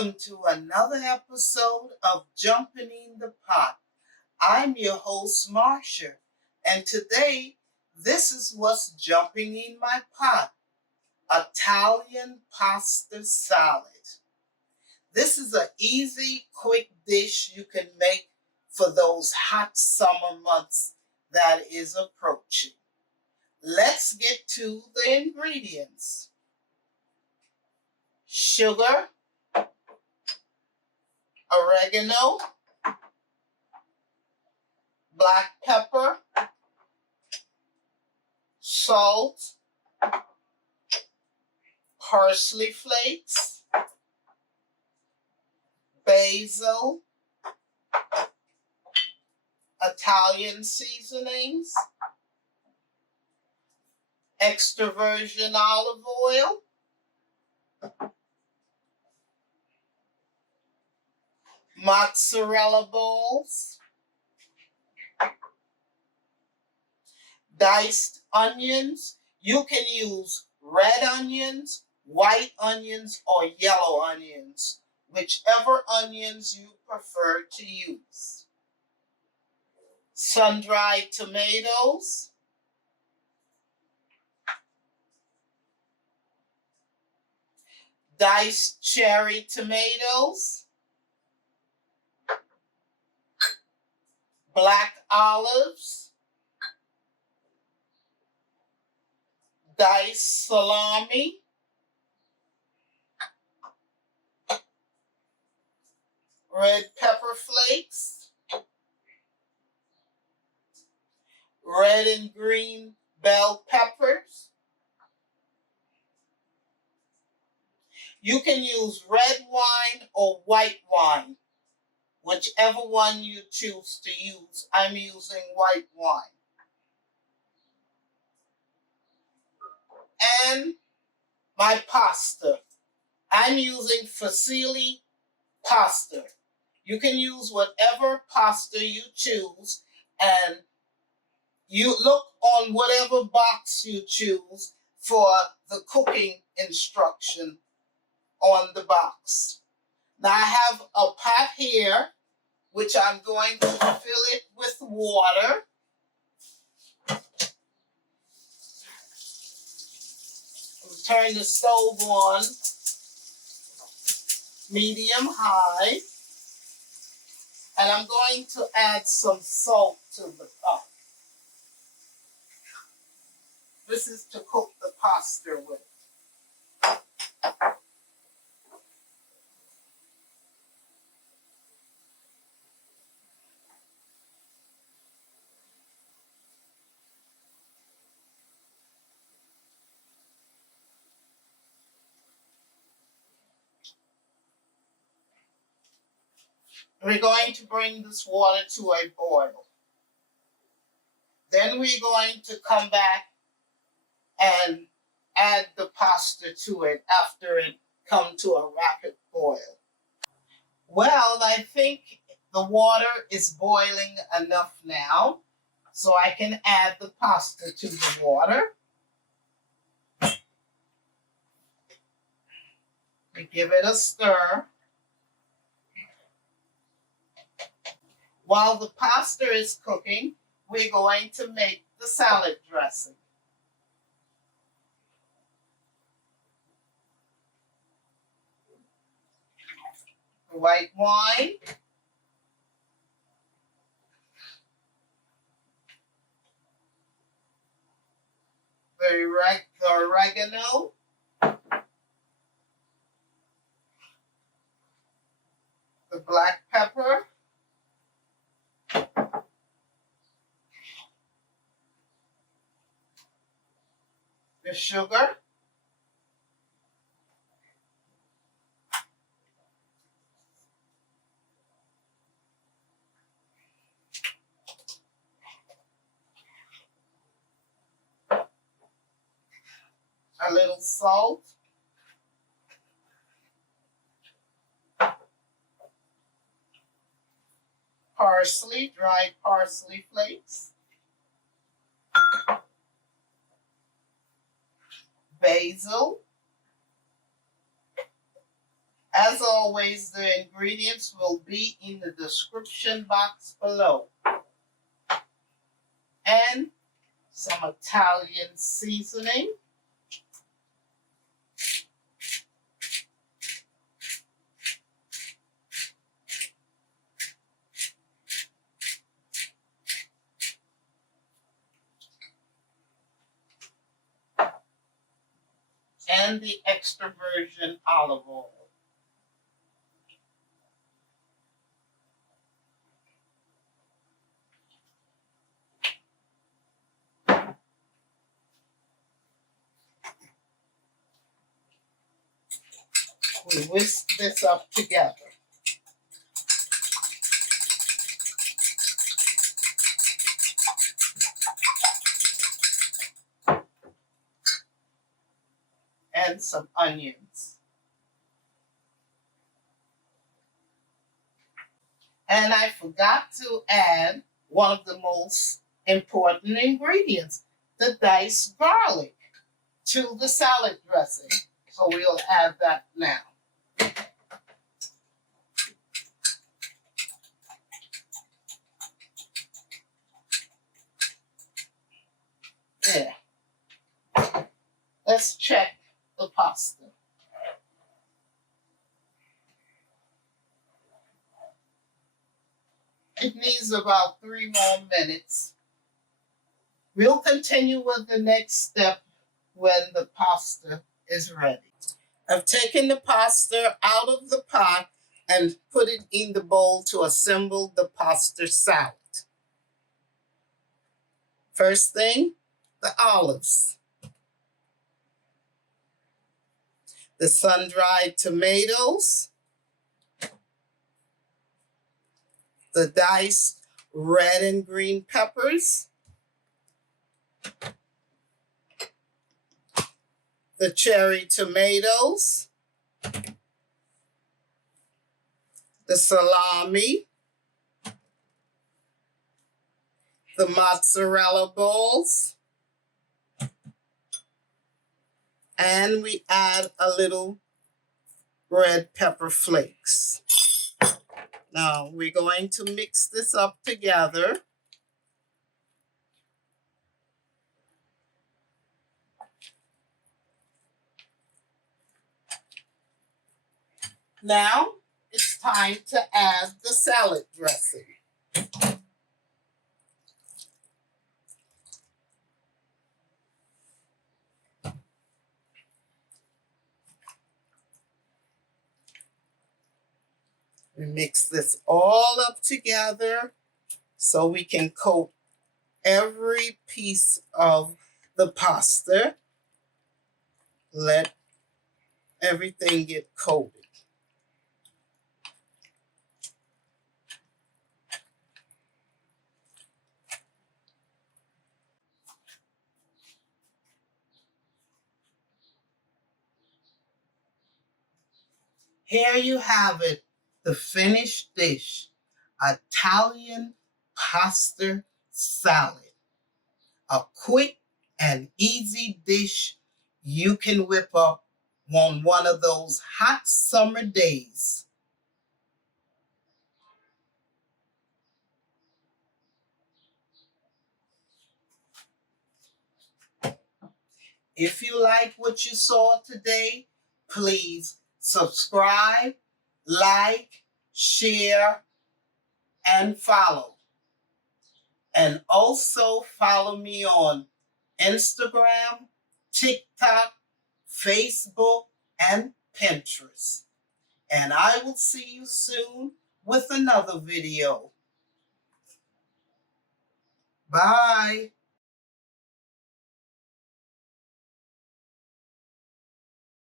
Welcome to another episode of Jumping in the Pot. I'm your host, Marcia, and today this is what's jumping in my pot: Italian pasta salad. This is an easy, quick dish you can make for those hot summer months that is approaching. Let's get to the ingredients. Sugar, oregano, black pepper, salt, parsley flakes, basil, Italian seasonings, extra virgin olive oil, mozzarella balls, diced onions. You can use red onions, white onions, or yellow onions, whichever onions you prefer to use. Sun-dried tomatoes, diced cherry tomatoes, black olives, diced salami, red pepper flakes, red and green bell peppers. You can use red wine or white wine, whichever one you choose to use. I'm using white wine. And my pasta. I'm using fusilli pasta. You can use whatever pasta you choose, and you look on whatever box you choose for the cooking instruction on the box. Now I have a pot here, which I'm going to fill it with water. Turn the stove on medium high, and I'm going to add some salt to the pot. This is to cook the pasta with. We're going to bring this water to a boil. Then we're going to come back and add the pasta to it after it comes to a rapid boil. Well, I think the water is boiling enough now, so I can add the pasta to the water. We give it a stir. While the pasta is cooking, we're going to make the salad dressing. White wine, the oregano, the black pepper, the sugar, a little salt, parsley, dried parsley flakes, basil, As always, the ingredients will be in the description box below. And some Italian seasoning. And the extra virgin olive oil. We whisk this up together. And some onions. And I forgot to add one of the most important ingredients, the diced garlic, to the salad dressing. So we'll add that now. There. Let's check the pasta. It needs about 3 more minutes. We'll continue with the next step when the pasta is ready. I've taken the pasta out of the pot and put it in the bowl to assemble the pasta salad. First thing, the olives, the sun-dried tomatoes, the diced red and green peppers, the cherry tomatoes, the salami, the mozzarella balls, and we add a little red pepper flakes. Now we're going to mix this up together. Now it's time to add the salad dressing. We mix this all up together so we can coat every piece of the pasta. Let everything get coated. Here you have it, the finished dish, Italian pasta salad. A quick and easy dish you can whip up on one of those hot summer days. If you like what you saw today, please subscribe, like, share, and follow. And also follow me on Instagram, TikTok, Facebook, and Pinterest. And I will see you soon with another video. Bye.